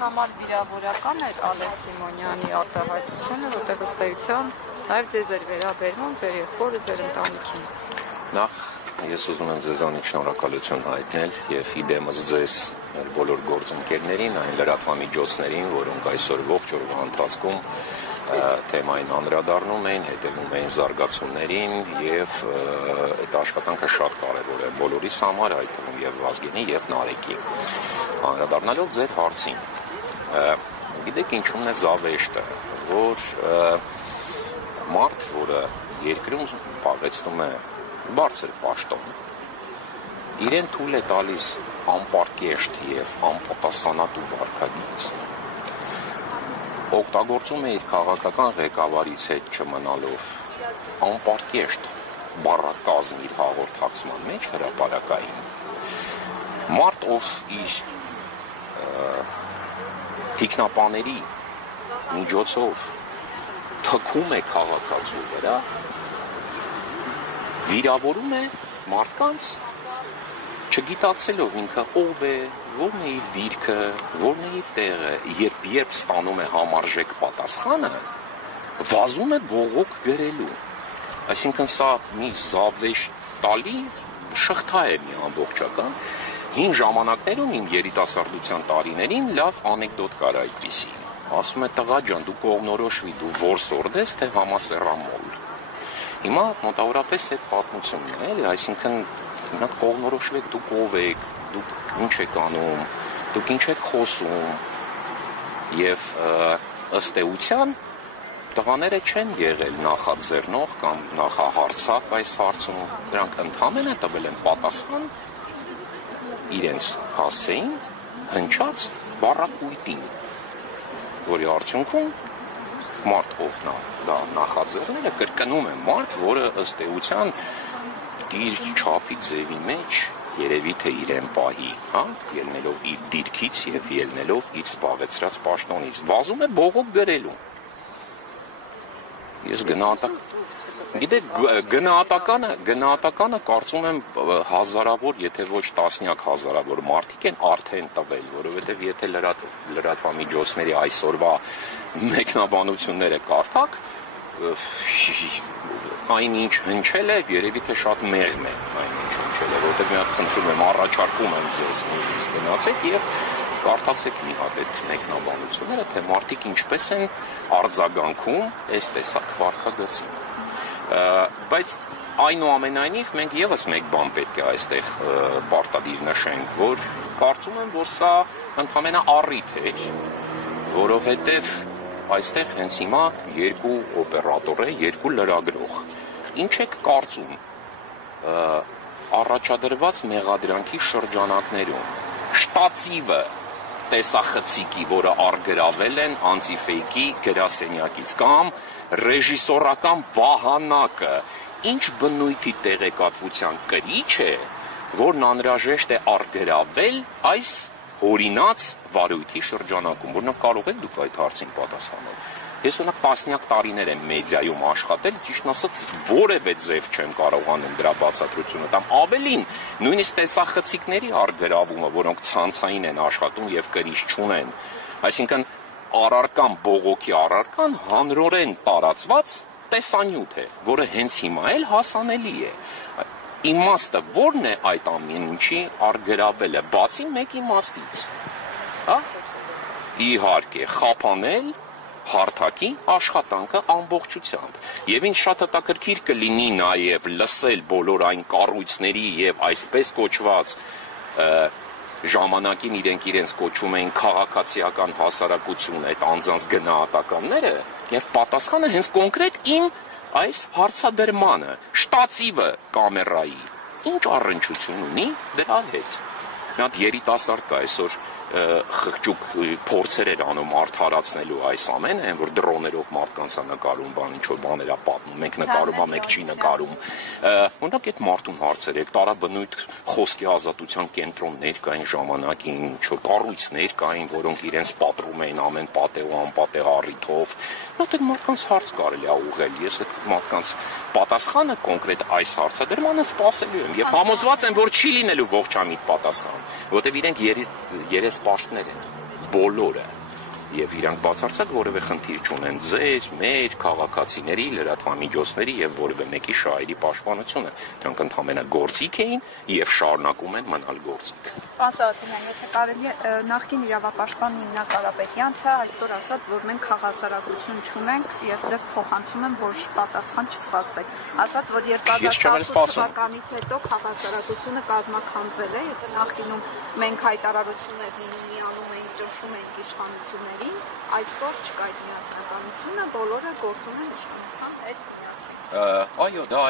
համար վիրավորական էր Ալեքս Սիմոնյանի արտահայտությունը, որտեղ ըստ էության նաև ձեզ էր վերաբերվում, ձեր եղբորը, ձեր ընտանիքին։ Նախ ես ուզում եմ ձեզանից շնորհակալություն հայտնել եւ իդեմս ձեզ մեր բոլոր գործընկերներին, այն լրատվամիջոցներին, որոնք այսօր ողջ օրվա ընթացքում թեմային անդրադառնում էին, հետևում էին զարգացումներին եւ այդ աշխատանքը շատ կարեւոր է բոլորիս համար, այդ թվում եւ Վազգենի եւ Նարեկի։ Անդրադառնալով ձեր հարցին, գիտեք ինչու՞մն է զավեշտը, որ մարդ, որը երկրում զբաղեցնում է բարձր պաշտոն, իրեն թույլ է տալիս անպարկեշտ եւ անպատասխանատու վարքագիծ, օգտագործում է իր քաղաքական ղեկավարից հետ չմնալով անպարկեշտ բառակազմ իր հաղորդակցման մեջ հրապարակային, մարդ, ով իր թիկնապաների միջոցով թքում է քաղաքացու վրա, վիրավորում է մարդկանց, չգիտակցելով ինքը ով է, որն է իր դիրքը, որն է իր տեղը, երբ ստանում է համարժեք պատասխանը, վազում է բողոք գրելու։ Այսինքն սա մի զավեշտալի շղթա է մի ամբողջական։ Հին ժամանակներում իմ երիտասարդության տարիներին լավ անեկդոտ կար այդպիսի։ Ասում է տղա ջան, դու կողնորոշվի, դու որսորդ ես, թե համասեռամոլ։ Հիմա մոտավորապես այդ պատմությունն է, էլի, այսինքն նա կողնորոշվեք, դուք ով եք, դուք ինչ եք անում, դուք ինչ եք խոսում, եւ ըստ էության տղաները չեն եղել նախաձեռնող կամ նախահարցակ այս հարցում, նրանք ընդհանրապես տվել են պատասխան իրենց հասցեին հնչած բառակույտին, որի արդյունքում մարդ ով դա նախաձեռնել է, կրկնում է մարդ, որը ըստ էության իր չափի ձևի մեջ երևի թե իրեն պահի, ելնելով իր դիրքից եւ ելնելով իր զբաղեցրած պաշտոնից, վազում է բողոք գրելու։ Ես գիտեք, գնահատականը կարծում եմ հազարավոր, եթե ոչ տասնյակ հազարավոր մարդիկ են արդեն տվել, որովհետև եթե լրատվամիջոցների այսօրվա մեկնաբանությունները կարդաք, այնինչ հնչել է, երևի թե շատ մեղմ է այնինչ հնչել է, որովհետև մի հատ խնդրում եմ, առաջարկում եմ ձեզ նույնիսկ գնացեք եւ կարդացեք մի հատ այդ մեկնաբանությունները, թե մարդիկ ինչպես են արձագանքում այս տեսակ վարքագծին։ Բայց այնուամենայնիվ մենք եւս մեկ բան պետք է այստեղ պարտադիր նշենք, որ կարծում եմ, որ սա ընդհանրապես առիթ է, որովհետեւ այստեղ հենց հիմա երկու օպերատոր է, երկու լրագրող։ Ինչ եք կարծում առաջադրված մեղադրանքի շրջանակներում շտացիվը տեսախցիկի, որը արգրավել են անտիֆեյքի գրասենյակից, կամ ռեժիսորական վահանակը ինչ բնույթի տեղեկատվության կրիչ է, որն անհրաժեշտ է արգրավել այս օրինաց վարույթի շրջանակում, որոնք կարող եք դուք այդ հարցին պատասխանել։ Ես ունեմ տասնյակ տարիներ եմ մեդիայում աշխատել, ճիշտ ասած որևէ ձև չեմ կարողանում դրա բացատրությունը տամ, ավելին նույնիսկ տեսախցիկների արգրավումը, որոնք ցանցային են աշխատում եւ կրիչ չունեն, այսինքն առարկան, բողոքի առարկան հանրորեն տարածված տեսանյութ է, որը հենց հիմա էլ հասանելի է։ Իմաստը ո՞րն է այդ ամեն ինչի արգրավելը, բացի մեկ իմաստից, իհարկե խափանել հարթակի աշխատանքը ամբողջությամբ։ Եվ ինձ շատ հետաքրքիր կլինի նաև լսել բոլոր այն կառույցների եւ այսպես կոչված ժամանակին իրենց կոչում էին քաղաքացիական հասարակություն, այդ անձանց գնահատականները, եւ պատասխանը հենց կոնկրետ իմ այս հարցադրմանը, շտացիվը կամերայի, ինչ առնչություն ունի դրա հետ։ Մի հատ երիտասարդ կա այսօր խղճուկ փորձեր էր անում արդարացնելու այս ամենը, որ դրոներով մարդկանց նկարում, ինչ-որ բաներ է պատմում, մենք նկարում, մենք չի նկարում։ Օրինակ այդ մարդուն հարցեր եք, տարաբնույթ խոսքի ազատության կենտրոններ կային ժամանակին, ինչ-որ կառույցներ կային, որոնք իրենց պատռում էին ամեն պատեհ ու անպատեհ առիթով։ Այդ մարդկանց հարց կարելի է ուղղել։ Ես այդ մարդկանց պատասխանը կոնկրետ այս հարցադրմանը սպասելու եմ եւ համոզված եմ, որ չի լինելու ողջամիտ պատասխան, որտեղ իրենք երես պաշտներ են։ բոլորը եւ իրանք բացարձակ որևէ խնդիր չունեն ձեր, մեր քաղաքացիների, լրատվամիջոցների եւ որևէ մեկի շահերի պաշտպանությունը։ Դրանք ընդհանրապես գործիք էին եւ շարունակում են մնալ գործիք։ Պարոն Սահակյանյան, եթե կարելի է, նախկին իրավապաշտպան Նինա Կարապետյանցը այսօր ասաց, որ մենք խաղաղասարակություն չունենք, ես ձեզ փոխանցում եմ, որ պատասխան չսպասեք։ Ասաց, որ 2018 թվականից հետո խաղաղասարակությունը կազմաքանդվել է, եթե նախկինում մենք հայտարարություններ միանում էինք, ճնշում էինք իշխանություններին, այսօր չկա այդ միասնականությունը, բոլորը գործում են իշխանության հետ միասին։ Այո, դա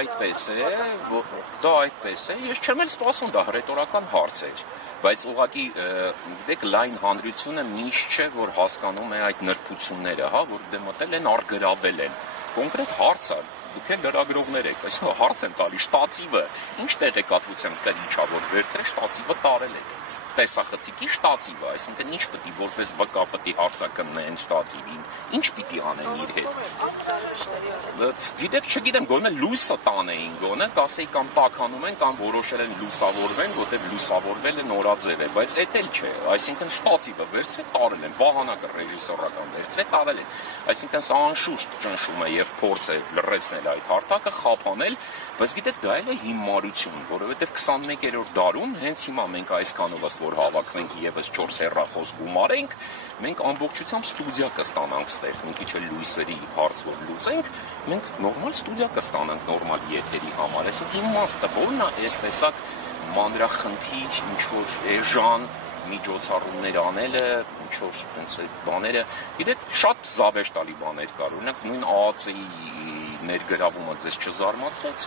այդպես է, ես չեմ էլ սպասում, դա հռետորական հարց էր, բայց ուղղակի գիտեք լայն հանրությունը միշտ չէ, որ հասկանում է այդ նրբությունները, հա, որ դե մտել են արգրավել են, կոնկրետ հարց է, դուք էլ լրագրողներ եք, այսինքն հարց են տալի, շտատիվը, ինչ տեղեկատվության կրիչա, որ վերցրեք շտատիվը տարել եք, տեսախցիկի շտատիվը, այսինքն ինչ պետք է որպես վկա պետք է հարցակնեն շտատիվին, ինչ պիտի անեն իր հետ։ Գիտեք, չգիտեմ, գոնե լույսը տանեին, գոնե կասեի կամ տաքանում են, կամ որոշել են լուսավորվեն, որտեղ լուսավորվելը նորաձև է, բայց էդ էլ չէ, այսինքն շտատիվը վերցրեք տարել են, վահանակը ռեժիսորական վերցրեք տարել են, այսինքն սա անշուշտ ճնշում է եւ փորձ է լրացնել այդ հարթակը, խափանել, բայց գիտեք, դա էլ է հիմարություն, որովհետեւ 21-րդ դարում հենց հիմա մենք այսքանով որ հավաքվենք եւս 4 հեռախոս գումարենք, մենք ամբողջությամբ ստուդիա կստանանք ստեղ, մի քիչ էլ լույսերի հարց որ լուծենք, մենք նորմալ ստուդիա կստանանք նորմալ եթերի համար, այսինքն իմաստը որն է այս տեսակ մանրախնդիր, ինչ որ էժան միջոցառումներ անելը, ինչ որ այնպես այդ բաները, գիտեք, շատ զավեշտալի բաներ կար, օրինակ նույն ԱԱՑ-ի ներգրավումը ձեզ չզարմացրեց։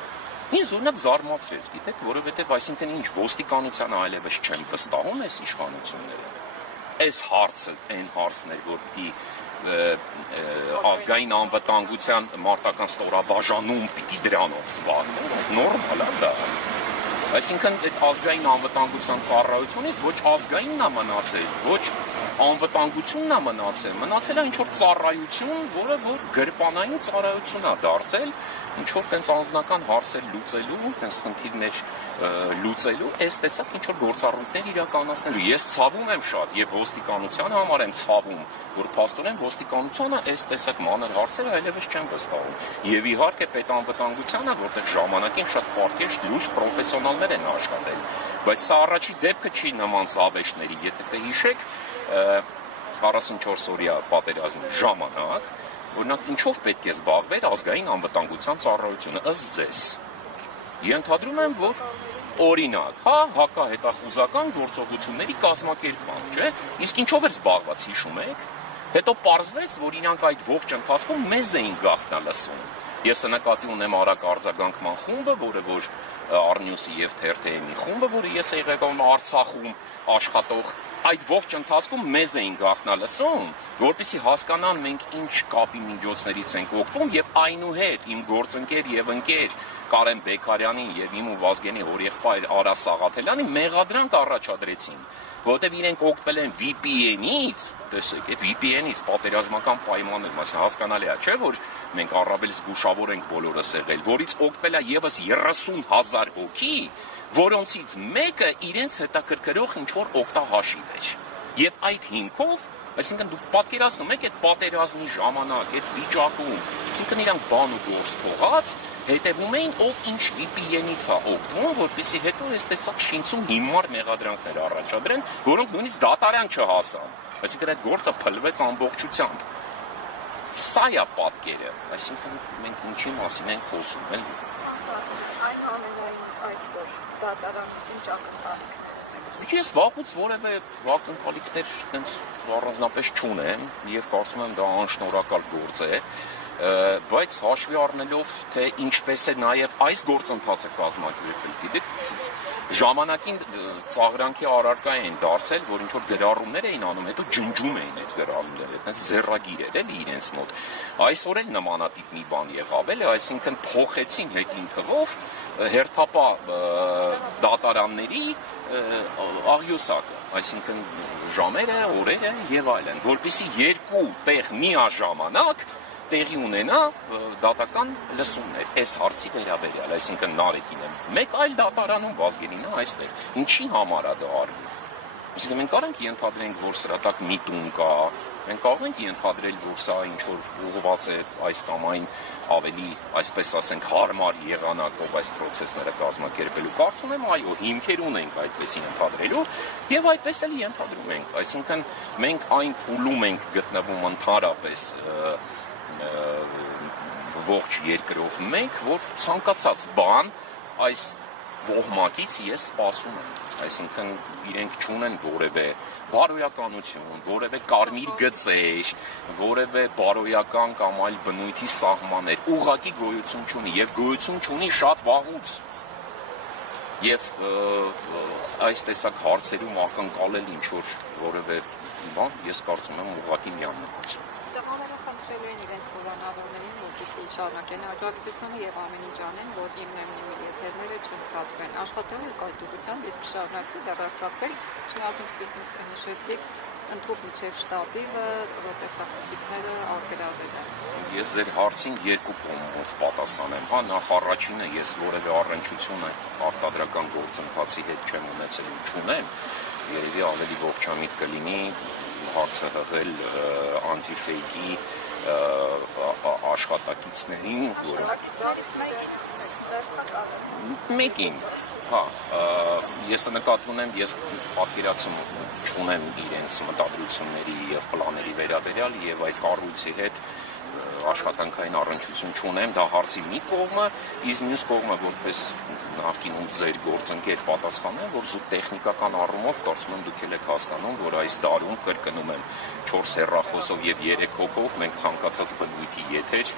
Ինձ օրինակ զարմացրեց, գիտեք, որովհետև այսինքն ինչ ոստիկանության այլևս չեն վստահում այս իշխանությունները։ Այս հարցը այն հարցն էր, որ պիտի ազգային անվտանգության մարտական ստորաբաժանում պիտի դրանով զբաղվեն, նորմալ է դա։ Այսինքն այդ ազգային անվտանգության ծառայությունից ոչ ազգայինն է մնացել, ոչ անվտանգությունն է մնացել է ինչ-որ ծառայություն, որը որ գրպանային ծառայություն է դարձել, ինչ-որ տենց անձնական հարցեր լուծելու, տենց խնդիրներ լուծելու, այս տեսակ ինչ-որ գործառույթներ իրականացնելու։ Ես ցավում եմ շատ եւ ոստիկանության համար եմ ցավում, որ փաստորեն ոստիկանությունը այս տեսակ մանր հարցերը այլևս չեն վստահում։ Եվ իհարկե պետանվտանգությանը, որտեղ ժամանակին շատ պարտեշտ լուրջ պրոֆեսիոնալներ են աշխատել, բայց սա առաջի դեպքը չի նման զավեշտների, եթե կհիշեք 44 օրյա պատերազմի ժամանակ, օրինակ ինչով պետք է զբաղվեր ազգային անվտանգության ծառայությունը ըստ ձեզ։ Ենթադրում եմ, որ օրինակ, հակահետախուզական գործողությունների կազմակերպման, չէ՞, իսկ ինչով էր զբաղված, հիշում եք։ Հետո պարզվեց, որ իրանք այդ ողջ ընթացքում մեզ էին գաղտնալսում։ Ես նկատի ունեմ Արագ արձագանքման խումբը, որը որ Արնյուսի եւ Թերթեյի խումբը, որը ես եղել Արցախում աշխատող, այդ ողջ ընթացքում մեզ էին գաղտնալսում, որպեսզի հասկանան մենք ինչ կապի միջոցներից ենք օգտվում եւ այնուհետ իմ գործընկեր եւ ընկեր Կարեն Բեկարյանին եւ իմ ու Վազգենի հորեղբայր Արա Սաղաթելյանի մեղադրանք առաջադրեցին, որովհետեւ իրենք օգտվել են VPN-ից, տեսեք, VPN-ից պատերազմական պայմաններ, մասն հասկանալի է, չէ՞ որ մենք առավել զգուշավոր ենք բոլորս եղել, որից օգտվել է եւս 30,000 հոգի, որոնցից մեկը իրենց հետաքրքրող ինչ-որ օգտահաշիվ էր։ Եվ այդ հիմքով, այսինքն դուք պատկերացնում եք այդ պատերազմի ժամանակ, այդ վիճակում, այսինքն իրանք բան ու գործ թողած, հետևում էին ով ինչ VPN-ից է օգտվում, որպեսզի հետո այս տեսակ շինցում հիմար մեղադրանքներ առաջադրեն, որոնք նույնիսկ դատարան չհասան։ Այսինքն այդ գործը փլվեց ամբողջությամբ։ Սա է պատկերը, այսինքն մենք ինչի մասին ենք խոսում, էլի։ Այնուամենայնիվ այսօր դատարանից ինչ ակնթարթ։ Ես վաղուց որևէ ակնթարթներ տենց առանձնապես չունեմ եւ կարծում եմ դա անշնորհակալ գործ է, բայց հաշվի առնելով թե ինչպես է նաեւ այս գործընթացը կազմակերպել, գիտեք, ժամանակին ծաղրանքի առարկա էին դարձել, որ ինչ որ գրառումներ էին անում, հետո ջնջում էին այդ գրառումները, այդպես զեռագիր էր էլի իրենց մոտ։ Այսօր էլ նմանատիպ մի բան եղավ էլի, այսինքն փոխեցին հետին թվով հերթապա դատարանների աղյուսակը, այսինքն ժամերը, օրերը եւ այլն, որպեսզի երկու տեղ միաժամանակ տեղի ունենա դատական լսումներ այս հարցի վերաբերյալ, այսինքն Նարեկին է մեկ այլ դատարանում, Վազգենին է այստեղ։ Ինչի համար է դա արվում։ Այսինքն մենք կարող ենք ենթադրենք, որ սրա տակ միտում կա, մենք կարող ենք ենթադրել, որ սա ինչ-որ ուղղված է այս կամ այն ավելի, այսպես ասենք, հարմար եղանակով այս պրոցեսները կազմակերպելու։ Կարծում եմ, այո, հիմքեր ունենք այդպես ենթադրելու եւ այդպես էլ ենթադրում ենք։ Այսինքն մենք այն փուլում ենք գտնվում ընդհանրապես ողջ երկրով մենք, որ ցանկացած բան այս ոհմակից ես սպասում եմ, այսինքն իրենք չունեն որևէ բարոյականություն, որևէ կարմիր գծեր, որևէ բարոյական կամ այլ բնույթի սահմաններ, ուղղակի գոյություն չունի եւ գոյություն չունի շատ վաղուց։ Եվ այս տեսակ հարցերում ակնկալել ինչ որ որևէ բան, ես կարծում եմ ուղղակի միանշանակ։ Տղաները խնդրել են իրենց հովանավորներին, որպեսզի շարունակեն աջակցությունը եւ ամեն ինչ անեն, որ իմ եթերները չընդհատվեն։ Աշխատել եք այդ ուղղությամբ եւ կշարունակվի հեռարձակվել, չնայած ինչպես նշեցիք, ընդհանուր միջև շտաբը, տեսախցիկները արգելավել են։ Ես ձեր հարցին երկու կողմով պատասխանեմ։ Հա, նախ առաջինը ես որևէ առնչություն արտադրական գործընթացի հետ չեմ ունեցել ու չունեմ, երևի ավելի ողջամիտ կլինի հարցը հղել անտիֆեյքի աշխատակիցներին, մեկին, հա, ես նկատի ունեմ, ես պատկերացում չունեմ իրենց մտադրությունների եւ պլաների վերաբերյալ եւ այդ կառույցի հետ աշխատանքային առնչություն չունեմ, դա հարցի մի կողմը, իսկ մյուս կողմը որպես նախկինում ձեր գործընկեր պատասխանեմ, որ զուտ տեխնիկական առումով կարծում եմ դուք եք հասկանում, որ այս տարում կրկնում եմ 4 հեռախոսով եւ 3 հոգով մենք ցանկացած բնույթի եթեր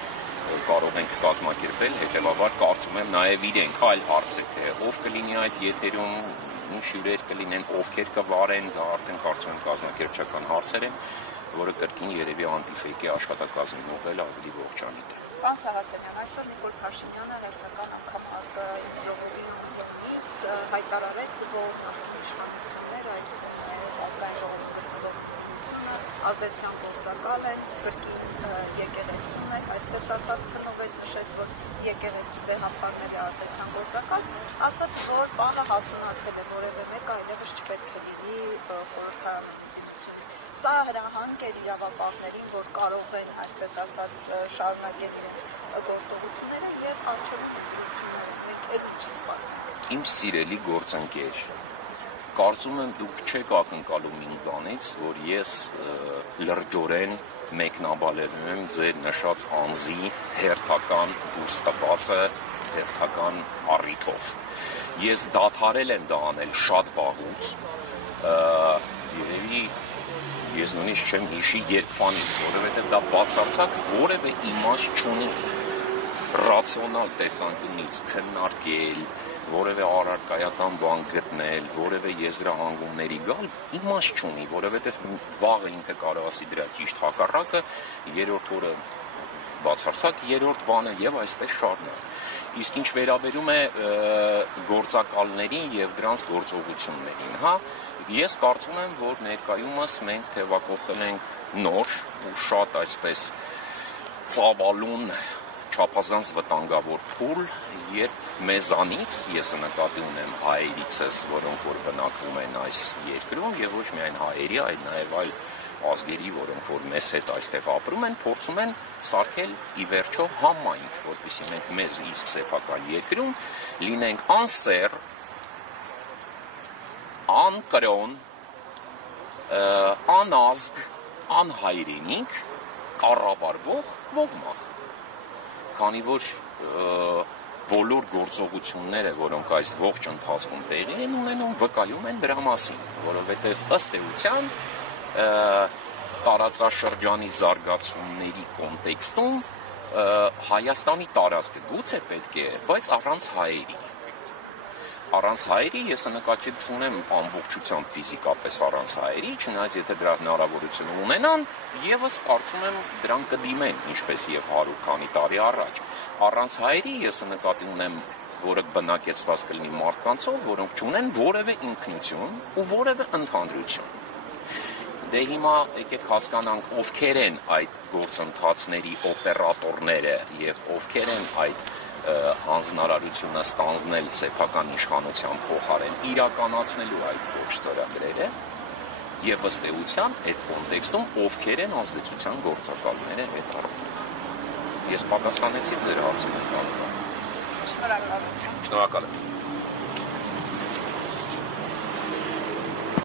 կարող ենք կազմակերպել, հետեւաբար կարծում եմ նաեւ իրենք այլ հարց է թե ով կլինի այդ եթերում, ինչ հյուրեր կլինեն, ովքեր կվարեն, դա արդեն կարծում եմ կազմակերպչական հարցեր են, որը կրկին երևի անտիֆեյքի աշխատակազմի մոդել ավելի ողջամիտ է։ Պարոն Սահակյանյան, այսօր Նիկոլ Փաշինյանը հերթական անգամ ազգային ժողովի կողմից հայտարարեց, որ նախկին իշխանությունները, այդ ազգային ժողովի ազդեցության գործակալ են, կրկին եկեղեցում է, այսպես ասած քննովես նշեց, որ եկեղեցու դեհապարների ազդեցության գործակալ, ասաց, որ բանը հասունացել է, որևէ մեկը այլևս չպետք է լինի խորհրդարանում։ Սա հրահանգ էր իրավապահներին, որ կարող են, այսպես ասած, շարունակել իրենց գործողությունները եւ առջևում դրությունները, մենք այդ ինչ սպասենք։ Իմ սիրելի գործընկեր, կարծում եմ դուք չեք ակնկալում ինձանից, որ ես լրջորեն մեկնաբանելու եմ ձեր նշած անձի հերթական դուրս տվածը հերթական առիթով։ Ես դադարել եմ դա անել շատ վաղուց, երևի ես նույնիսկ չեմ հիշի երբվանից, որովհետև դա բացարձակ որևէ իմաստ չունի ռացիոնալ տեսանկյունից քննարկել, որևէ առարկայական բան գտնել, որևէ եզրահանգումների գալ, իմաստ չունի, որովհետև վաղը ինքը կարող ասի դրա ճիշտ հակառակը, երրորդ օրը բացարձակ երրորդ բանը եւ այսպես շարունակ։ Իսկ ինչ վերաբերում է գործակալներին եւ դրանց գործողություններին, հա, ես կարծում եմ, որ ներկայումս մենք թեւակողել ենք նոր ու շատ այսպես ծավալուն չափազանց վտանգավոր փուլ, երբ մեզանից, ես նկատի ունեմ հայերիցս, որոնք որ բնակվում են այս երկրում եւ ոչ միայն հայերի, այլ նաեւ այլ ազգերի, որոնք որ մեզ հետ այստեղ ապրում են, փորձում են սարքել ի վերջո համայնք, որպեսզի մենք մեզ իսկ սեփական երկրում լինենք անսեռ, անկրոն, անազգ, անհայրենիք, կառավարվող ոհմակ։ Քանի որ բոլոր գործողությունները, որոնք այս ողջ ընթացքում տեղի են ունենում, վկայում են դրա մասին, որովհետև ըստ էության տարածաշրջանի զարգացումների կոնտեքստում Հայաստանի տարածքը գուցե պետք է, բայց առանց հայերի։ Առանց հայերի ես նկատի չունեմ ամբողջությամբ ֆիզիկապես առանց հայերի, չնայած եթե դրա հնարավորությունը ունենան, եւս կարծում եմ դրան կդիմեն, ինչպես եւ 100 քանի տարի առաջ։ Առանց հայերի ես նկատի ունեմ, որը բնակեցված կլինի մարդկանցով, որոնք չունեն որևէ ինքնություն ու որևէ ընդհանրություն։ Դե հիմա եկեք հասկանանք ովքեր են այդ գործընթացների օպերատորները եւ ովքեր են այդ հանձնարարությունը ստանձնել սեփական իշխանության փոխարեն իրականացնելու այդ ոչ ծրագրերը, Եվ ըստ էության այդ կոնտեքստում ովքեր են ազդեցության գործակալները հետառում։ Ես պատասխանեցի ձեր հարցին։ Շնորհակալություն։ Շնորհակալ եմ։